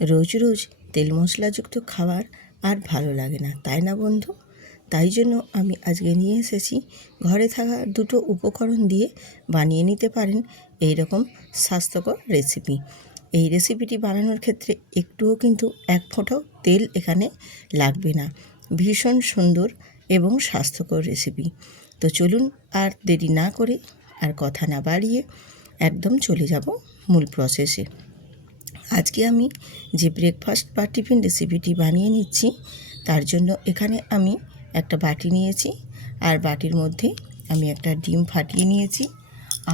রোজ রোজ তেল মশলাযুক্ত খাবার আর ভালো লাগে না, তাই না বন্ধু? তাই জন্য আমি আজকে নিয়ে এসেছি ঘরে থাকা দুটো উপকরণ দিয়ে বানিয়ে নিতে পারেন এই রকম স্বাস্থ্যকর রেসিপি। এই রেসিপিটি বানানোর ক্ষেত্রে একটুও কিন্তু এক ফোঁটাও তেল এখানে লাগবে না। ভীষণ সুন্দর এবং স্বাস্থ্যকর রেসিপি। তো চলুন আর দেরি না করে আর কথা না বাড়িয়ে একদম চলে যাব মূল প্রসেসে। আজকে আমি যে ব্রেকফাস্ট বা টিফিন রেসিপিটি বানিয়ে নিচ্ছি তার জন্য এখানে আমি একটা বাটি নিয়েছি, আর বাটির মধ্যে আমি একটা ডিম ফাটিয়ে নিয়েছি,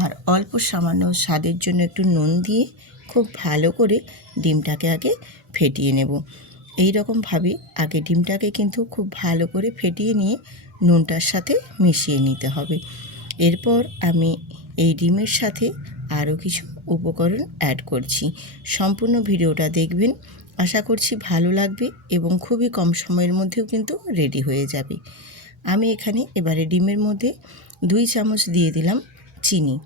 আর অল্প সামান্য স্বাদের জন্য একটু নুন দিয়ে খুব ভালো করে ডিমটাকে আগে ফেটিয়ে নেব। এই রকমভাবে আগে ডিমটাকে কিন্তু খুব ভালো করে ফেটিয়ে নিয়ে নুনটার সাথে মিশিয়ে নিতে হবে। এরপর আমি এই ডিমের সাথে আরও কিছু উপকরণ অ্যাড করছি। সম্পূর্ণ ভিডিওটা দেখবেন, আশা করছি ভালো লাগবে এবং খুবই কম সময়ের মধ্যেও কিন্তু রেডি হয়ে যাবে। আমি এখানে এবারে ডিমের মধ্যে 2 চামচ দিয়ে দিলাম চিনি,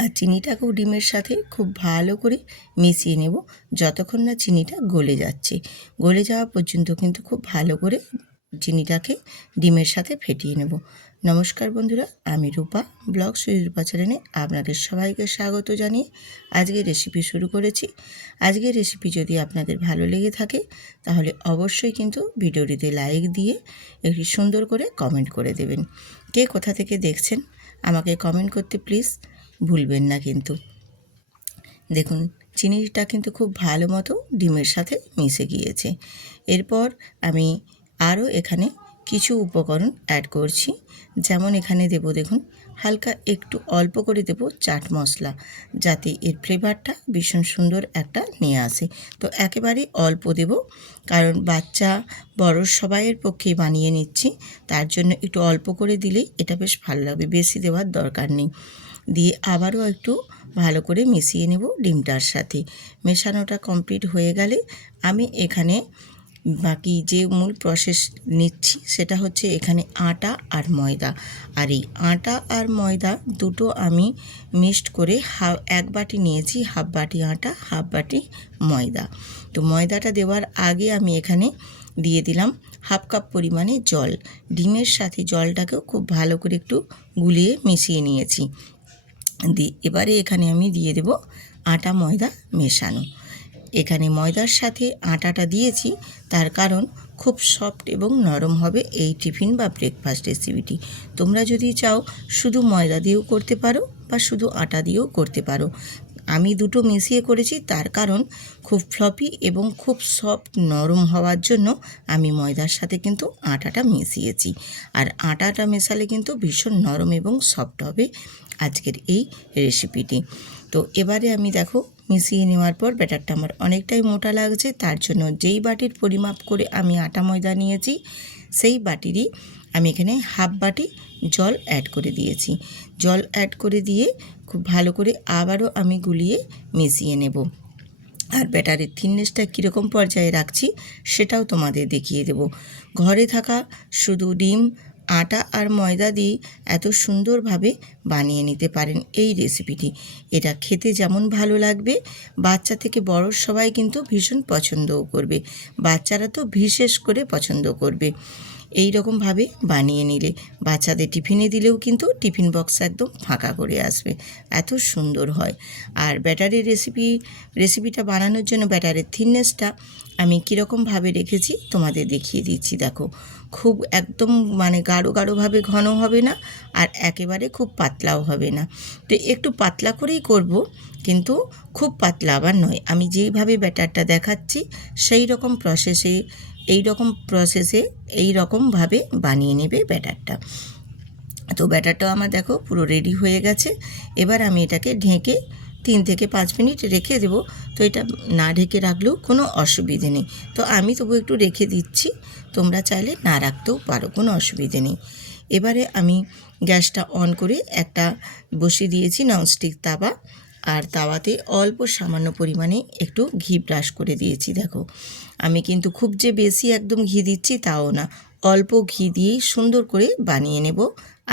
আর চিনিটাকেও ডিমের সাথে খুব ভালো করে মিশিয়ে নেব যতক্ষণ না চিনিটা গলে যাচ্ছে। গলে যাওয়া পর্যন্ত কিন্তু খুব ভালো করে চিনিটাকে ডিমের সাথে ফেটিয়ে নেব। নমস্কার বন্ধুরা, আমি রূপা ব্লগ রূপা চ্যানেলে আপনাদের সবাইকে স্বাগত জানিয়ে আজকের রেসিপি শুরু করেছি। আজকের রেসিপি যদি আপনাদের ভালো লেগে থাকে তাহলে অবশ্যই কিন্তু ভিডিওটিতে লাইক দিয়ে একটি সুন্দর করে কমেন্ট করে দেবেন। কে কোথা থেকে দেখছেন আমাকে কমেন্ট করতে প্লিজ ভুলবেন না কিন্তু। দেখুন চিনিটা কিন্তু খুব ভালো মতো ডিমের সাথে মিশে গিয়েছে। এরপর আমি আরও এখানে কিছু উপকরণ অ্যাড করছি, যেমন এখানে দেব, দেখুন হালকা একটু অল্প করে দেব চাট মশলা, যাতে এর ফ্লেভারটা ভীষণ সুন্দর একটা নিয়ে আসে। তো একেবারে অল্প দেব, কারণ বাচ্চা বড় সবাইয়ের পক্ষেই বানিয়ে নিচ্ছি, তার জন্য একটু অল্প করে দিলেই এটা বেশ ভালো লাগবে, বেশি দেওয়ার দরকার নেই। দিয়ে আবারও একটু ভালো করে মিশিয়ে নেব ডিমটার সাথে। মেশানোটা কমপ্লিট হয়ে গেলে আমি এখানে বাকি যে মূল প্রসেস নিচ্ছি সেটা হচ্ছে এখানে আটা আর ময়দা। আর এই আটা আর ময়দা দুটো আমি মিক্সড করে এক বাটি নিয়েছি, হাফ বাটি আটা হাফ বাটি ময়দা। তো ময়দাটা দেওয়ার আগে আমি এখানে দিয়ে দিলাম হাফ কাপ পরিমাণে জল। ডিমের সাথে জলটাকেও খুব ভালো করে একটু গুলিয়ে মিশিয়ে নিয়েছি। এবারে এখানে আমি দিয়ে দেব আটা ময়দা মেশানো। এখানে ময়দার সাথে আটাটা দিয়েছি তার কারণ খুব সফট এবং নরম হবে এই টিফিন বা ব্রেকফাস্ট রেসিপিটি। তোমরা যদি চাও শুধু ময়দা দিয়েও করতে পারো বা শুধু আটা দিয়েও করতে পারো। আমি দুটো মিশিয়ে করেছি, তার কারণ খুব ফ্লপি এবং খুব সফট নরম হওয়ার জন্য আমি ময়দার সাথে কিন্তু আটাটা মিশিয়েছি। আর আটাটা মেশালে কিন্তু ভীষণ নরম এবং সফট হবে আজকের এই রেসিপিটি। তো এবারে আমি দেখো মিশিয়ে নেওয়ার পর ব্যাটারটা আমার অনেকটাই মোটা লাগছে, তার জন্য যেই বাটির পরিমাপ করে আমি আটা ময়দা নিয়েছি সেই বাটিরই আমি এখানে হাফ বাটি জল অ্যাড করে দিয়েছি। জল অ্যাড করে দিয়ে খুব ভালো করে আবারও আমি গুলিয়ে মিশিয়ে নেব। আর ব্যাটারের থিকনেসটা কীরকম পর্যায়ে রাখছি সেটাও তোমাদের দেখিয়ে দেব। ঘরে থাকা শুধু ডিম, আটা আর ময়দা দিয়ে এত সুন্দরভাবে বানিয়ে নিতে পারেন এই রেসিপিটি। এটা খেতে যেমন ভালো লাগবে, বাচ্চা থেকে বড় সবাই কিন্তু ভীষণ পছন্দও করবে। বাচ্চারা তো বিশেষ করে পছন্দ করবে। এই রকমভাবে বানিয়ে নিলে বাচ্চাদের টিফিনে দিলেও কিন্তু টিফিন বক্স একদম ফাঁকা করে আসবে, এত সুন্দর হয়। আর ব্যাটারের রেসিপিটা বানানোর জন্য ব্যাটারের থিকনেসটা আমি কীরকমভাবে রেখেছি তোমাদের দেখিয়ে দিচ্ছি। দেখো খুব একদম গাঢ়ভাবে ঘন হবে না, আর একেবারে খুব পাতলাও হবে না। তো একটু পাতলা করেই করব, কিন্তু খুব পাতলা আবার নয়। আমি যেইভাবে ব্যাটারটা দেখাচ্ছি সেই রকম প্রসেসে এই রকমভাবে বানিয়ে নেবে ব্যাটারটা। তো ব্যাটারটাও আমার দেখো পুরো রেডি হয়ে গেছে। এবার আমি এটাকে ঢেকে 3 থেকে 5 মিনিট রেখে দেব। তো এটা না ঢেকে রাখলেও কোনো অসুবিধে নেই, তো আমি তবু একটু রেখে দিচ্ছি, তোমরা চাইলে না রাখতেও পারো, কোনো অসুবিধে নেই। এবারে আমি গ্যাসটা অন করে একটা বসিয়ে দিয়েছি ননস্টিক তাওয়া, আর তাওয়াতে অল্প সামান্য পরিমাণে একটু ঘি ব্রাশ করে দিয়েছি। দেখো আমি কিন্তু খুব যে বেশি একদম ঘি দিচ্ছি তাও না, অল্প ঘি দিয়েই সুন্দর করে বানিয়ে নেব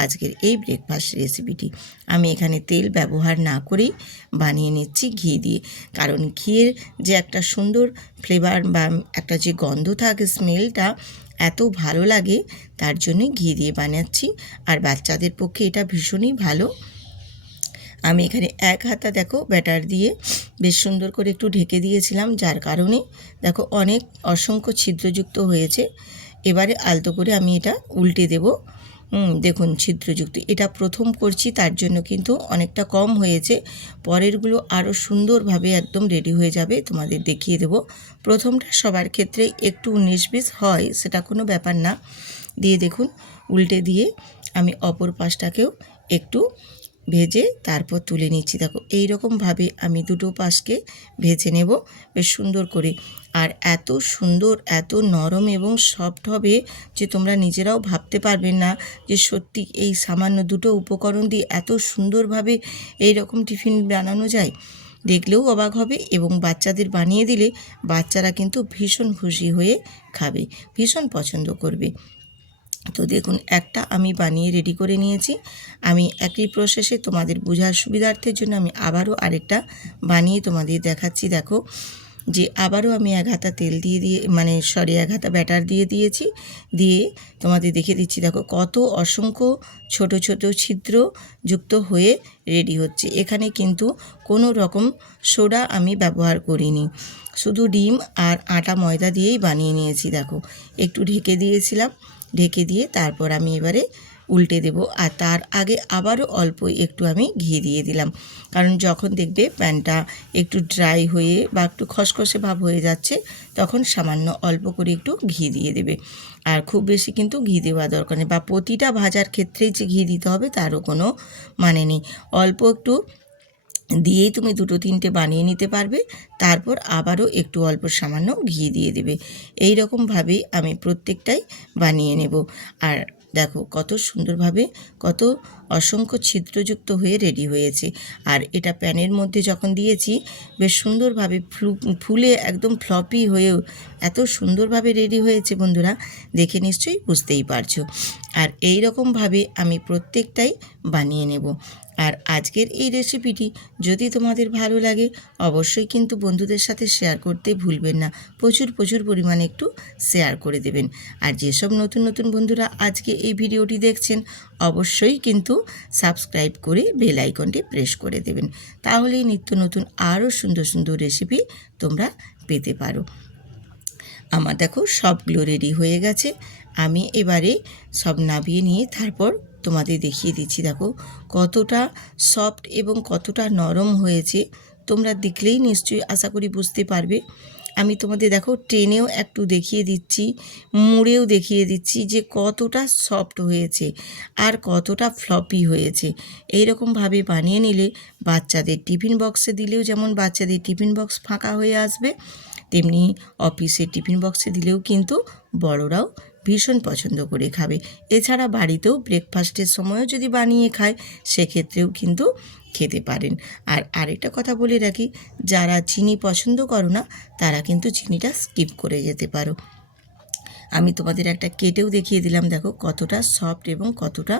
আজকের এই ব্রেকফাস্ট রেসিপিটি। আমি এখানে তেল ব্যবহার না করেই বানিয়ে নিচ্ছি ঘি দিয়ে, কারণ ঘিয়ের যে একটা সুন্দর ফ্লেভার বা একটা যে গন্ধ থাকে, স্মেলটা এত ভালো লাগে, তার জন্যই ঘি দিয়ে বানাচ্ছি। আর বাচ্চাদের পক্ষে এটা ভীষণই ভালো। আমি এখানে এক হাতা দেখো ব্যাটার দিয়ে বেশ সুন্দর করে একটু ঢেকে দিয়েছিলাম, যার কারণে দেখো অনেক অসংখ্য ছিদ্রযুক্ত হয়েছে। এবারে আলতো করে আমি এটা উল্টে দেব। দেখুন ছিদ্রযুক্ত, এটা প্রথম করছি তার জন্য কিন্তু অনেকটা কম হয়েছে। পরেরগুলো আরও সুন্দরভাবে একদম রেডি হয়ে যাবে, তোমাদের দেখিয়ে দেব। প্রথমটা সবার ক্ষেত্রে একটু 19-20 হয়, সেটা কোনো ব্যাপার না। দিয়ে দেখুন উল্টে দিয়ে আমি অপর পাশটাকেও একটু ভেজে তারপর তুলে নিচ্ছি। দেখো এই রকমভাবে আমি দুটো পাশকে ভেজে নেব বেশ সুন্দর করে। আর এত সুন্দর, এত নরম এবং সফট হবে যে তোমরা নিজেরাও ভাবতে পারবেন না যে সত্যি এই সামান্য দুটো উপকরণ দিয়ে এত সুন্দরভাবে এই রকম টিফিন বানানো যায়। দেখলেও অবাক হবে, এবং বাচ্চাদের বানিয়ে দিলে বাচ্চারা কিন্তু ভীষণ খুশি হয়ে খাবে, ভীষণ পছন্দ করবে। তো দেখুন একটা আমি বানিয়ে রেডি করে নিয়েছি। আমি একই প্রসেসে তোমাদের বোঝার সুবিধার্থের জন্য আমি আবারও আরেকটা বানিয়ে তোমাদের দেখাচ্ছি। দেখো যে আবারও আমি এক হাতা তেল দিয়ে এক হাতা ব্যাটার দিয়ে দিয়েছি, দিয়ে তোমাদের দেখে দিচ্ছি। দেখো কত অসংখ্য ছোট ছোট ছিদ্র যুক্ত হয়ে রেডি হচ্ছে। এখানে কিন্তু কোনো রকম সোডা আমি ব্যবহার করিনি, শুধু ডিম আর আটা ময়দা দিয়েই বানিয়ে নিয়েছি। দেখো একটু ঢেকে দিয়েছিলাম, ঢেকে দিয়ে তারপর আমি এবারে উল্টে দেব। আর তার আগে আবারও অল্প একটু আমি ঘি দিয়ে দিলাম, কারণ যখন দেখবে প্যানটা একটু ড্রাই হয়ে বা একটু খসখসে ভাব হয়ে যাচ্ছে, তখন সামান্য অল্প করে একটু ঘি দিয়ে দেবে। আর খুব বেশি কিন্তু ঘি দেওয়া দরকার নেই, বা প্রতিটা ভাজার ক্ষেত্রেই যে ঘি দিতে হবে তারও কোনো মানে নেই। অল্প একটু দিয়েই তুমি দুটো তিনটে বানিয়ে নিতে পারবে। তারপর আবারও একটু অল্প সামান্য ঘি দিয়ে দেবে। এই রকমভাবেই আমি প্রত্যেকটাই বানিয়ে নেব। আর দেখো কত সুন্দরভাবে, কত অসংখ্য ছিদ্রযুক্ত হয়ে রেডি হয়েছে। আর এটা প্যানের মধ্যে যখন দিয়েছি বেশ সুন্দরভাবে ফুলে একদম ফ্লপি হয়েও এত সুন্দরভাবে রেডি হয়েছে বন্ধুরা, দেখে নিশ্চয়ই বুঝতেই পারছো। আর এই রকমভাবে আমি প্রত্যেকটাই বানিয়ে নেব। আর আজকের এই রেসিপিটি যদি তোমাদের ভালো লাগে অবশ্যই কিন্তু বন্ধুদের সাথে শেয়ার করতে ভুলবেন না। প্রচুর প্রচুর পরিমাণে একটু শেয়ার করে দেবেন। আর যেসব নতুন নতুন বন্ধুরা আজকে এই ভিডিওটি দেখছেন অবশ্যই কিন্তু সাবস্ক্রাইব করে বেল আইকনটি প্রেস করে দেবেন, তাহলেই নিত্য নতুন আরও সুন্দর সুন্দর রেসিপি তোমরা পেতে পারো। আমার দেখো সবগুলো রেডি হয়ে গেছে। আমি এবারে সব নামিয়ে নিয়ে তারপর তোমাদের দেখিয়ে দিচ্ছি। দেখো কতটা সফট এবং কতটা নরম হয়েছে, তোমরা দেখলেই নিশ্চয়ই আশা করি বুঝতে পারবে। আমি তোমাদের দেখো টেনেও একটু দেখিয়ে দিচ্ছি, মুড়েও দেখিয়ে দিচ্ছি যে কতটা সফট হয়েছে আর কতটা ফ্লপি হয়েছে। এই রকমভাবে বানিয়ে নিলে বাচ্চাদের টিফিন বক্সে দিলেও যেমন বাচ্চাদের টিফিন বক্স ফাঁকা হয়ে আসবে, তেমনি অফিসের টিফিন বক্সে দিলেও কিন্তু বড়রাও ভীষণ পছন্দ করে খাবে। এছাড়া বাড়িতেও ব্রেকফাস্টের সময়ও যদি বানিয়ে খায় সেক্ষেত্রেও কিন্তু খেতে পারেন। আর আরেকটা কথা বলে রাখি, যারা চিনি পছন্দ করো না তারা কিন্তু চিনিটা স্কিপ করে যেতে পারো। আমি তোমাদের একটা কেটেও দেখিয়ে দিলাম। দেখো কতটা সফট এবং কতটা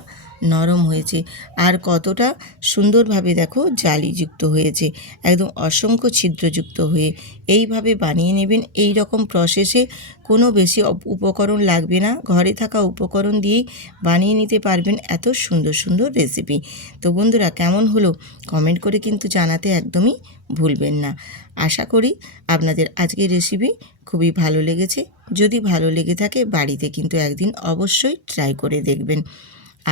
নরম হয়েছে, আর কতটা সুন্দরভাবে দেখো জালিযুক্ত হয়েছে, একদম অসংখ্য ছিদ্রযুক্ত হয়ে। এইভাবে বানিয়ে নেবেন। এই রকম প্রসেসে কোনো বেশি উপকরণ লাগবে না, ঘরে থাকা উপকরণ দিয়েই বানিয়ে নিতে পারবেন এত সুন্দর সুন্দর রেসিপি। তো বন্ধুরা কেমন হলো কমেন্ট করে কিন্তু জানাতে একদমই ভুলবেন না। আশা করি আপনাদের আজকের রেসিপি খুবই ভালো লেগেছে। যদি ভালো লেগে থাকে বাড়িতে কিন্তু একদিন অবশ্যই ট্রাই করে দেখবেন।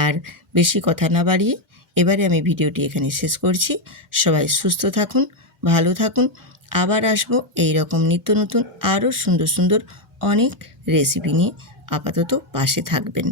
আর বেশি কথা না বাড়িয়ে এবারে আমি ভিডিওটি এখানে শেষ করছি। সবাই সুস্থ থাকুন, ভালো থাকুন। আবার আসবো এই রকম নিত্য নতুন আরও সুন্দর সুন্দর অনেক রেসিপি নিয়ে। আপাতত পাশে থাকবেন।